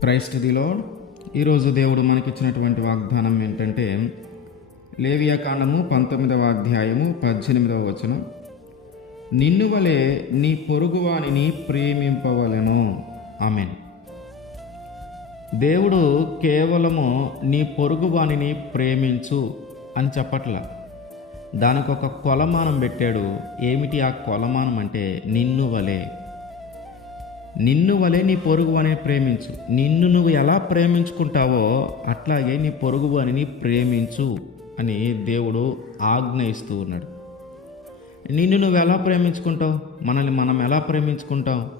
క్రైస్తదిలో ఈరోజు దేవుడు మనకిచ్చినటువంటి వాగ్దానం ఏంటంటే లేవియాకాండము పంతొమ్మిదవ అధ్యాయము పద్దెనిమిదవ వచనం. నిన్ను వలె నీ పొరుగువానిని ప్రేమింపవలెను. ఆమెన్. దేవుడు కేవలము నీ పొరుగువానిని ప్రేమించు అని చెప్పట్లా. దానికి ఒక కొలమానం పెట్టాడు. ఏమిటి ఆ కొలమానం అంటే నిన్ను వలె. నిన్ను వలె నీ పొరుగు అనే ప్రేమించు. నిన్ను నువ్వు ఎలా ప్రేమించుకుంటావో అట్లాగే నీ పొరుగు అని ప్రేమించు అని దేవుడు ఆజ్ఞ ఇస్తూ ఉన్నాడు. నిన్ను నువ్వు ఎలా ప్రేమించుకుంటావు? మనల్ని మనం ఎలా ప్రేమించుకుంటాం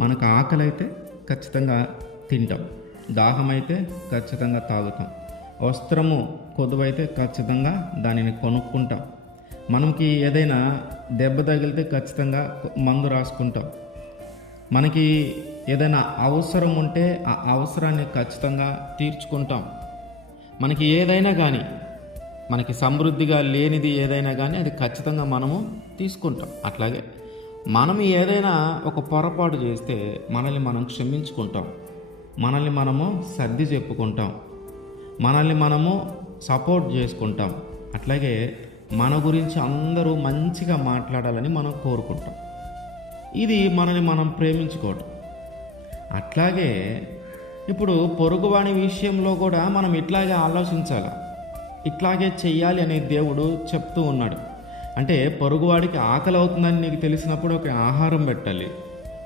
మనకు ఆకలి అయితే ఖచ్చితంగా తింటాం. దాహం అయితే ఖచ్చితంగా తాగుతాం. వస్త్రము కొదువైతే ఖచ్చితంగా దానిని కొనుక్కుంటాం. మనకి ఏదైనా దెబ్బ తగిలితే ఖచ్చితంగా మందు రాసుకుంటాం. మనకి ఏదైనా అవసరం ఉంటే ఆ అవసరాన్ని ఖచ్చితంగా తీర్చుకుంటాం. మనకి ఏదైనా కానీ మనకి సమృద్ధిగా లేనిది ఏదైనా కానీ అది ఖచ్చితంగా మనము తీసుకుంటాం. అట్లాగే మనం ఏదైనా ఒక పొరపాటు చేస్తే మనల్ని మనం క్షమించుకుంటాం. మనల్ని మనము సర్ది చెప్పుకుంటాం. మనల్ని మనము సపోర్ట్ చేసుకుంటాం. అట్లాగే మన గురించి అందరూ మంచిగా మాట్లాడాలని మనం కోరుకుంటాం. ఇది మనని మనం ప్రేమించుకోవటం. అట్లాగే ఇప్పుడు పొరుగువాని విషయంలో కూడా మనం ఇట్లాగే ఆలోచించాలి? ఇట్లాగే చెయ్యాలి అనే దేవుడు చెప్తూ ఉన్నాడు. అంటే పొరుగువాడికి ఆకలి అవుతుందని నీకు తెలిసినప్పుడు ఒక ఆహారం పెట్టాలి.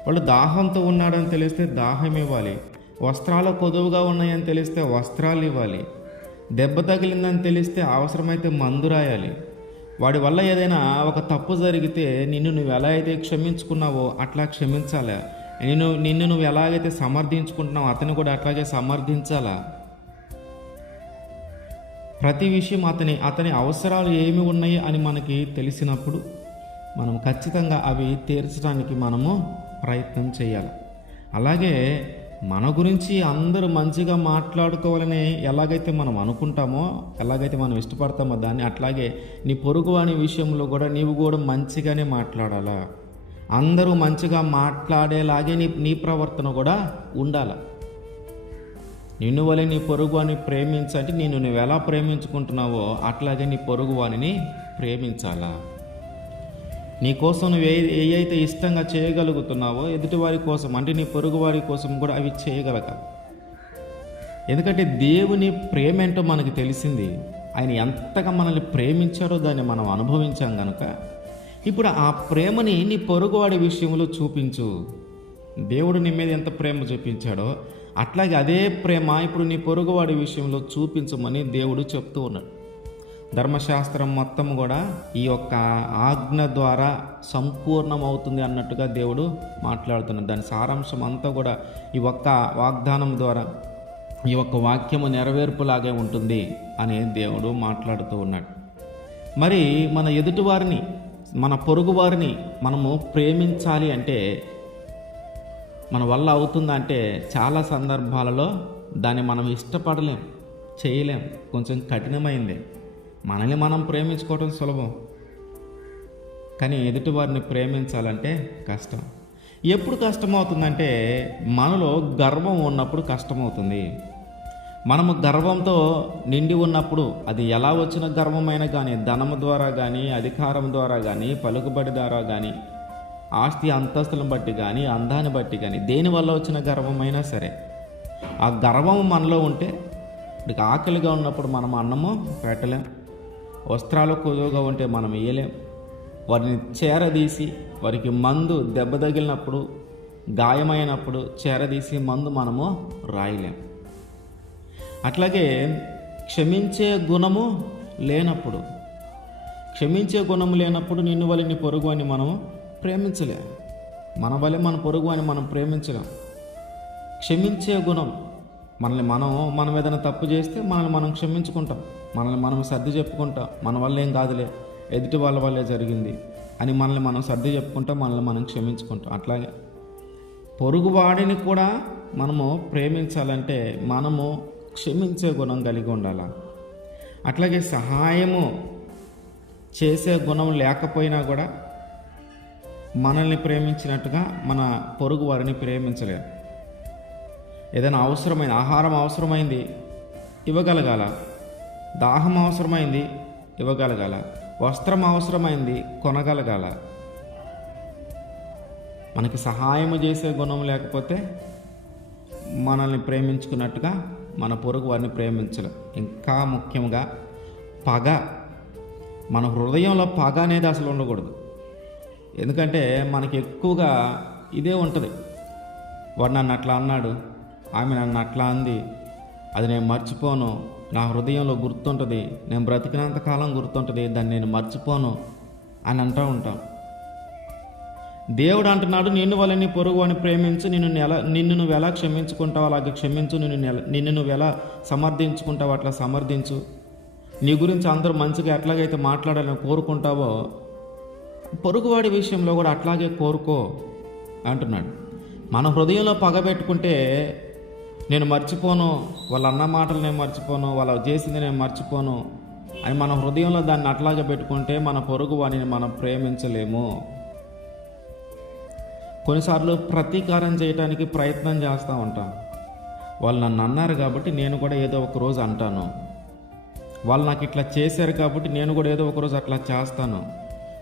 వాళ్ళు దాహంతో ఉన్నాడని తెలిస్తే దాహం ఇవ్వాలి. వస్త్రాలు కొదువుగా ఉన్నాయని తెలిస్తే వస్త్రాలు ఇవ్వాలి. దెబ్బ తగిలిందని తెలిస్తే అవసరమైతే మందు రాయాలి. వాడి వల్ల ఏదైనా ఒక తప్పు జరిగితే నిన్ను నువ్వు ఎలా అయితే క్షమించుకున్నావో అట్లా క్షమించాలా? నేను నిన్ను నువ్వు ఎలాగైతే సమర్థించుకుంటున్నావో అతను కూడా అట్లాగే సమర్థించాలా? ప్రతి విషయం అతని అతని అవసరాలు ఏమి ఉన్నాయి అని మనకి తెలిసినప్పుడు మనం ఖచ్చితంగా అవి తీర్చడానికి మనము ప్రయత్నం చేయాలి. అలాగే మన గురించి అందరూ మంచిగా మాట్లాడుకోవాలని ఎలాగైతే మనం అనుకుంటామో ఎలాగైతే మనం ఇష్టపడతామో దాన్ని అట్లాగే నీ పొరుగువాని విషయంలో కూడా నీవు కూడా మంచిగానే మాట్లాడాలా? అందరూ మంచిగా మాట్లాడేలాగే నీ నీ ప్రవర్తన కూడా ఉండాల? నిన్ను వలె నీ పొరుగు ప్రేమించంటే నేను నువ్వు ఎలా ప్రేమించుకుంటున్నావో అట్లాగే నీ పొరుగువాణిని ప్రేమించాలా? నీ నీకోసం నువ్వు ఏ ఏవైతే ఇష్టంగా చేయగలుగుతున్నావో ఎదుటివారి కోసం అంటే నీ పొరుగు వారి కోసం కూడా అవి చేయగలక. ఎందుకంటే దేవుని ప్రేమ ఏంటో మనకి తెలిసింది. ఆయన ఎంతగా మనల్ని ప్రేమించారో దాన్ని మనం అనుభవించాం కనుక ఇప్పుడు ఆ ప్రేమని నీ పొరుగువాడి విషయంలో చూపించు. దేవుడు నీ మీద ఎంత ప్రేమ చూపించాడో అట్లాగే అదే ప్రేమ ఇప్పుడు నీ పొరుగువాడి విషయంలో చూపించమని దేవుడు చెప్తూ ఉన్నాడు. ధర్మశాస్త్రం మొత్తం కూడా ఈ యొక్క ఆజ్ఞ ద్వారా సంపూర్ణమవుతుంది అన్నట్టుగా దేవుడు మాట్లాడుతున్నాడు. దాని సారాంశం అంతా కూడా ఈ ఒక్క వాగ్దానం ద్వారా ఈ ఒక్క వాక్యము నెరవేర్పులాగే ఉంటుంది అని దేవుడు మాట్లాడుతూ ఉన్నాడు. మరి మన ఎదుటివారిని మన పొరుగువారిని మనము ప్రేమించాలి అంటే మన వల్ల అవుతుందంటే చాలా సందర్భాలలో దాన్ని మనం ఇష్టపడలేం చేయలేం. కొంచెం కఠినమైంది. మనల్ని మనం ప్రేమించుకోవడం సులభం. కానీ ఎదుటివారిని ప్రేమించాలంటే కష్టం. ఎప్పుడు కష్టమవుతుందంటే మనలో గర్వం ఉన్నప్పుడు కష్టమవుతుంది. మనము గర్వంతో నిండి ఉన్నప్పుడు అది ఎలా వచ్చిన గర్వమైనా కానీ ధనము ద్వారా కానీ అధికారం ద్వారా కానీ పలుకుబడి ద్వారా కానీ ఆస్తి అంతస్తులను బట్టి కానీ అందాన్ని బట్టి కానీ దేనివల్ల వచ్చిన గర్వమైనా సరే ఆ గర్వం మనలో ఉంటే ఆకలిగా ఉన్నప్పుడు మనం అన్నము పెట్టలేం. వస్త్రాలు కుదువుగా ఉంటే మనం వేయలేం వారిని చేరదీసి వారికి మందు దెబ్బ తగిలినప్పుడు గాయమైనప్పుడు చేరదీసి మందు మనము రాయలేం. అట్లాగే క్షమించే గుణము లేనప్పుడు క్షమించే గుణము లేనప్పుడు నిన్ను వలిని నీ పొరుగు అని మనము ప్రేమించలేం. మన వలె మన పొరుగు అని మనం ప్రేమించలేం. క్షమించే గుణం మనల్ని మనం మనం ఏదైనా తప్పు చేస్తే మనల్ని మనం క్షమించుకుంటాం. మనల్ని మనం సర్ది చెప్పుకుంటాం. మన వల్ల ఏం కాదులే. ఎదుటి వాళ్ళ వల్లే జరిగింది అని మనల్ని మనం సర్ది చెప్పుకుంటాం మనల్ని మనం క్షమించుకుంటాం. అట్లాగే పొరుగువాడిని కూడా మనము ప్రేమించాలంటే మనము క్షమించే గుణం కలిగి ఉండాలి? అట్లాగే సహాయము చేసే గుణం లేకపోయినా కూడా మనల్ని ప్రేమించినట్టుగా మన పొరుగు వారిని ప్రేమించలేరు ఏదైనా అవసరమైన ఆహారం అవసరమైంది ఇవ్వగలగాల? దాహం అవసరమైంది ఇవ్వగలగాల. వస్త్రం అవసరమైంది కొనగలగాల. మనకి సహాయం చేసే గుణం లేకపోతే మనల్ని ప్రేమించుకున్నట్టుగా మన పొరుగు వారిని ప్రేమించడం ఇంకా ముఖ్యంగా పగ. మన హృదయంలో పగ అనేది అసలు ఉండకూడదు. ఎందుకంటే మనకి ఎక్కువగా ఇదే ఉంటుంది. వాడు నన్ను అట్లా అన్నాడు ఆమె నన్ను అట్లా అంది అది నేను మర్చిపోను నా హృదయంలో గుర్తుంటుంది నేను బ్రతికినంత కాలం గుర్తుంటుంది దాన్ని నేను మర్చిపోను అని అంటూ ఉంటాం. దేవుడు అంటున్నాడు నిన్ను వాళ్ళని పొరుగు అని ప్రేమించు నిన్ను నెల నిన్ను నువ్వు ఎలా క్షమించుకుంటావు అలాగే క్షమించు నిన్ను నెల నిన్ను నువ్వు ఎలా సమర్థించుకుంటావు అట్లా సమర్థించు. నీ గురించి అందరూ మంచిగా ఎట్లాగైతే మాట్లాడాలని కోరుకుంటావో పొరుగువాడి విషయంలో కూడా అట్లాగే కోరుకో అంటున్నాడు. మన హృదయంలో పగబెట్టుకుంటే నేను మర్చిపోను వాళ్ళ అన్న మాటలు నేను మర్చిపోను వాళ్ళు చేసింది నేను మర్చిపోను. అని మన హృదయంలో దాన్ని అట్లాగే పెట్టుకుంటే మన పొరుగు వాడిని మనం ప్రేమించలేము. కొన్నిసార్లు ప్రతీకారం చేయడానికి ప్రయత్నం చేస్తూ ఉంటాం. వాళ్ళు నన్ను అన్నారు కాబట్టి నేను కూడా ఏదో ఒక రోజు అంటాను. వాళ్ళు నాకు ఇట్లా చేశారు కాబట్టి నేను కూడా ఏదో ఒక రోజు అట్లా చేస్తాను.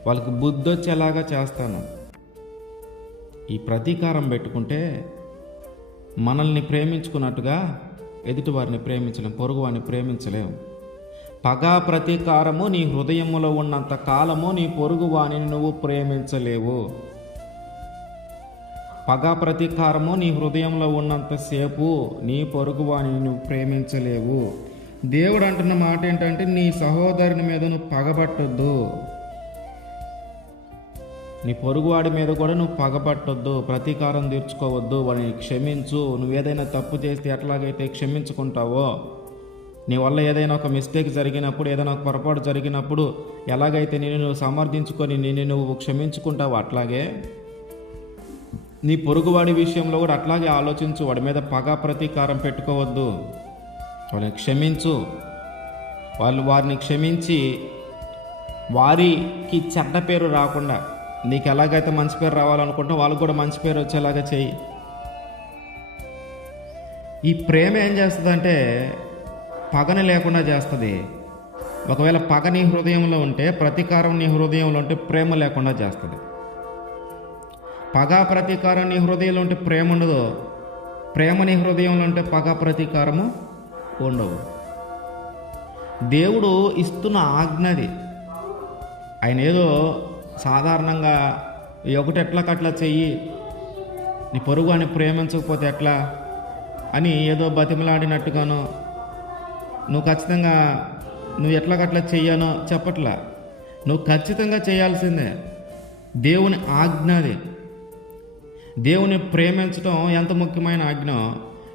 వాళ్ళకి బుద్ధి వచ్చేలాగా చేస్తాను. ఈ ప్రతీకారం పెట్టుకుంటే మనల్ని ప్రేమించుకున్నట్టుగా ఎదుటివారిని ప్రేమించలేం పొరుగువారిని ప్రేమించలేము పగ పగా ప్రతీకారము నీ హృదయములో ఉన్నంత కాలము నీ పొరుగువాణిని నువ్వు ప్రేమించలేవు. పగ ప్రతీకారము నీ హృదయంలో ఉన్నంతసేపు నీ పొరుగువాణిని నువ్వు ప్రేమించలేవు. దేవుడు అంటున్న మాట ఏంటంటే నీ సహోదరుని మీద నువ్వు పగబట్టొద్దు. నీ పొరుగువాడి మీద కూడా నువ్వు పగపట్టొద్దు ప్రతీకారం తీర్చుకోవద్దు వాడిని క్షమించు. నువ్వు ఏదైనా తప్పు చేస్తే ఎట్లాగైతే క్షమించుకుంటావో నీ వల్ల ఏదైనా ఒక మిస్టేక్ జరిగినప్పుడు ఏదైనా ఒక పొరపాటు జరిగినప్పుడు ఎలాగైతే నేను నువ్వు సమర్థించుకొని నిన్ను నువ్వు క్షమించుకుంటావు అట్లాగే నీ పొరుగువాడి విషయంలో కూడా అట్లాగే ఆలోచించు. వాడి మీద పగ ప్రతీకారం పెట్టుకోవద్దు. వాళ్ళని క్షమించు. వాళ్ళు వారిని క్షమించి వారికి చెడ్డ పేరు రాకుండా నీకు ఎలాగైతే మంచి పేరు రావాలనుకుంటున్నా వాళ్ళకు కూడా మంచి పేరు వచ్చేలాగా చెయ్యి ఈ ప్రేమ ఏం చేస్తుందంటే పగని లేకుండా చేస్తుంది. ఒకవేళ పగ నీ హృదయంలో ఉంటే ప్రతీకారం నీ హృదయంలో ఉంటే ప్రేమ లేకుండా చేస్తుంది. పగ ప్రతీకారం నీ హృదయంలో ఉంటే ప్రేమ ఉండదు. ప్రేమ నీ హృదయంలో ఉంటే పగ ప్రతీకారము ఉండవు. దేవుడు ఇస్తున్న ఆజ్ఞది. ఆయన ఏదో సాధారణంగా ఒకటి ఎట్లా కట్లా చెయ్యి? నీ పొరుగు అని ప్రేమించకపోతే ఎట్లా? అని ఏదో బతిమలాడినట్టుగానో నువ్వు ఖచ్చితంగా నువ్వు ఎట్లా కట్లా చెయ్యానో చెప్పట్లా. నువ్వు ఖచ్చితంగా చేయాల్సిందే. దేవుని ఆజ్ఞ అది. దేవుని ప్రేమించడం ఎంత ముఖ్యమైన ఆజ్ఞ?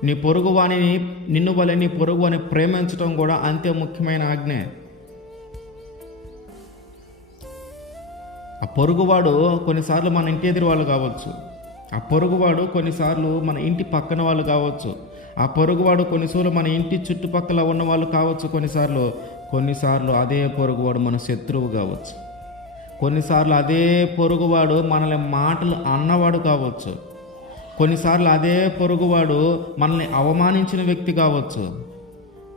నీ పొరుగు వాణిని నిన్ను వలె నీ పొరుగు అని ప్రేమించడం కూడా అంతే ముఖ్యమైన ఆజ్ఞే. ఆ పొరుగువాడు కొన్నిసార్లు మన ఇంటి ఎదురు వాళ్ళు కావచ్చు. ఆ పొరుగువాడు కొన్నిసార్లు మన ఇంటి పక్కన వాళ్ళు కావచ్చు. ఆ పొరుగువాడు కొన్నిసార్లు మన ఇంటి చుట్టుపక్కల ఉన్న వాళ్ళు కావచ్చు కొన్నిసార్లు. కొన్నిసార్లు అదే పొరుగువాడు మన శత్రువు కావచ్చు. కొన్నిసార్లు అదే పొరుగువాడు మనల్ని మాటలు అన్నవాడు కావచ్చు. కొన్నిసార్లు అదే పొరుగువాడు మనల్ని అవమానించిన వ్యక్తి కావచ్చు.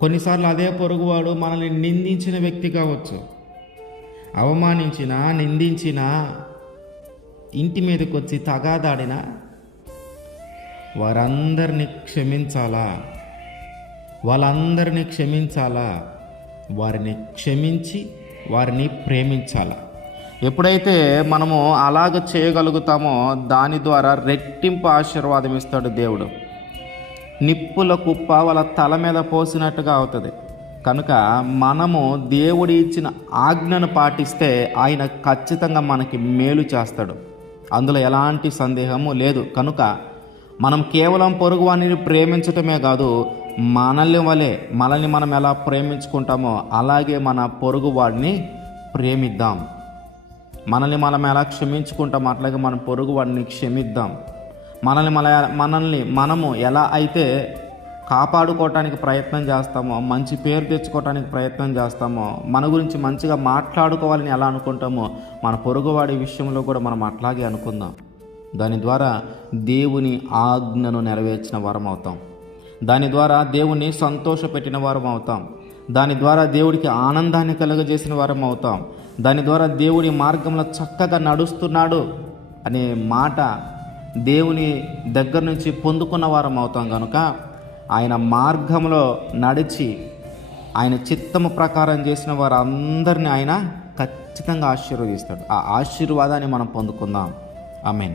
కొన్నిసార్లు అదే పొరుగువాడు మనల్ని నిందించిన వ్యక్తి కావచ్చు. అవమానించినా నిందించిన ఇంటి మీదకి వచ్చి తగాదాడినా వారందరినీ క్షమించాలా? వాళ్ళందరినీ క్షమించాలా? వారిని క్షమించి వారిని ప్రేమించాలా? ఎప్పుడైతే మనము అలాగ చేయగలుగుతామో దాని ద్వారా రెట్టింపు ఆశీర్వాదం ఇస్తాడు దేవుడు. నిప్పుల కుప్ప వాళ్ళ తల మీద పోసినట్టుగా అవుతుంది. కనుక మనము దేవుడి ఇచ్చిన ఆజ్ఞను పాటిస్తే ఆయన ఖచ్చితంగా మనకి మేలు చేస్తాడు. అందులో ఎలాంటి సందేహము లేదు. కనుక మనం కేవలం పొరుగువాణిని ప్రేమించటమే కాదు మనల్ని వలె మనల్ని మనం ఎలా ప్రేమించుకుంటామో అలాగే మన పొరుగువాడిని ప్రేమిద్దాం. మనల్ని మనం ఎలా క్షమించుకుంటాం అట్లాగే మన పొరుగువాడిని క్షమిద్దాం. మనల్ని మన మనల్ని మనము ఎలా అయితే కాపాడుకోవటానికి ప్రయత్నం చేస్తామో మంచి పేరు తెచ్చుకోవటానికి ప్రయత్నం చేస్తామో మన గురించి మంచిగా మాట్లాడుకోవాలని ఎలా అనుకుంటామో మన పొరుగువాడి విషయంలో కూడా మనం అట్లాగే అనుకుందాం. దాని ద్వారా దేవుని ఆజ్ఞను నెరవేర్చిన వరం అవుతాం. దాని ద్వారా దేవుణ్ణి సంతోషపెట్టిన వారం అవుతాం. దాని ద్వారా దేవుడికి ఆనందాన్ని కలుగజేసిన వారం అవుతాం. దాని ద్వారా దేవుడి మార్గంలో చక్కగా నడుస్తున్నాడు అనే మాట దేవుని దగ్గర నుంచి పొందుకున్న వారం అవుతాం కనుక ఆయన మార్గంలో నడిచి ఆయన చిత్తము ప్రకారం చేసిన వారందరినీ ఆయన ఖచ్చితంగా ఆశీర్వదిస్తాడు. ఆ ఆశీర్వాదాన్ని మనం పొందుకుందాం. I mean